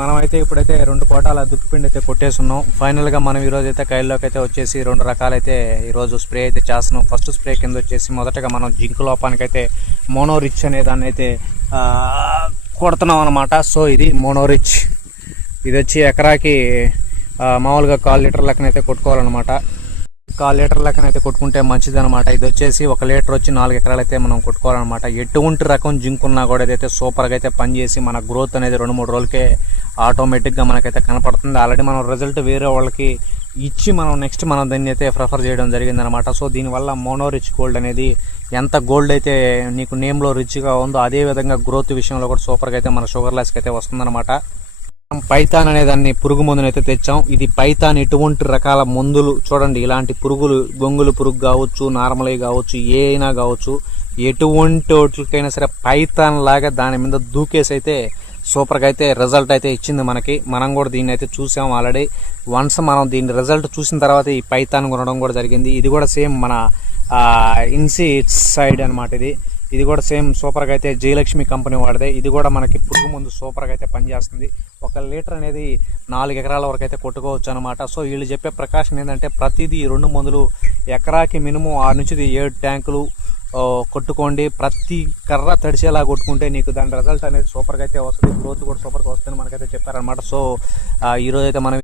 మనమైతే ఇప్పుడైతే 2 కోటాల దుక్కిపిండి అయితే కొట్టేస్తున్నాం. ఫైనల్గా మనం ఈరోజు అయితే కైల్లోకి అయితే వచ్చేసి 2 రకాలైతే ఈరోజు స్ప్రే అయితే చేస్తున్నాం. ఫస్ట్ స్ప్రే కింద వచ్చేసి మొదటగా మనం జింక్ లోపానికైతే మోనోరిచ్ అనే దాన్ని అయితే కొడుతున్నాం అనమాట. సో ఇది మోనోరిచ్, ఇది వచ్చి ఎకరాకి మామూలుగా 1/4 లీటర్ లెక్కనైతే కొట్టుకోవాలన్నమాట. 1/4 లీటర్ లెక్కనైతే కొట్టుకుంటే మంచిది అనమాట. ఇది వచ్చేసి 1 లీటర్ వచ్చి 4 ఎకరాలు అయితే మనం కొట్టుకోవాలన్నమాట. ఎటువంటి రకం జింక్ ఉన్నా కూడా ఇదైతే సూపర్గా అయితే పనిచేసి మన గ్రోత్ అనేది 2-3 రోజులకే ఆటోమేటిక్గా మనకైతే కనపడుతుంది. ఆల్రెడీ మనం రిజల్ట్ వేరే వాళ్ళకి ఇచ్చి నెక్స్ట్ మనం దాన్ని అయితే ప్రిఫర్ చేయడం జరిగిందనమాట. సో దీనివల్ల మోనోరిచ్ గోల్డ్ అనేది ఎంత గోల్డ్ అయితే నీకు నేమ్లో రిచ్గా ఉందో అదే విధంగా గ్రోత్ విషయంలో కూడా సూపర్గా అయితే మన షుగర్ లెస్కి అయితే వస్తుందన్నమాట. పైథాన్ అనే దాన్ని పురుగు మందుని అయితే తెచ్చాం. ఇది పైథాన్ ఎటువంటి రకాల మందులు చూడండి, ఇలాంటి పురుగులు గొంగులు పురుగు కావచ్చు, నార్మల్ కావచ్చు, ఏ అయినా కావచ్చు, ఎటువంటి వాటికైనా సరే పైథాన్ లాగా దాని మీద దూకేసి అయితే సూపర్గా అయితే రిజల్ట్ అయితే ఇచ్చింది మనకి. మనం కూడా దీన్ని అయితే చూసాం ఆల్రెడీ. వన్స్ మనం దీని రిజల్ట్ చూసిన తర్వాత ఈ పైథాన్ కొనడం కూడా జరిగింది. ఇది కూడా సేమ్ మన ఇన్సీడ్స్ సైడ్ అనమాట. ఇది కూడా సేమ్ సూపర్గా అయితే జయలక్ష్మి కంపెనీ వాడితే. ఇది కూడా మనకి పురుగు మందు సూపర్గా అయితే పనిచేస్తుంది. 1 లీటర్ అనేది 4 ఎకరాల వరకు అయితే కొట్టుకోవచ్చు అనమాట. సో వీళ్ళు చెప్పే ప్రకాశం ఏంటంటే ప్రతిదీ 2 మందులు ఎకరాకి మినిమం 6 నుంచి 7 ట్యాంకులు కొట్టుకోండి. ప్రతి కర్ర తడిసేలా కొట్టుకుంటే నీకు దాని రిజల్ట్ అనేది సూపర్గా అయితే వస్తుంది, గ్రోత్ కూడా సూపర్గా వస్తుంది మనకైతే చెప్పారనమాట. సో ఈరోజు అయితే మనం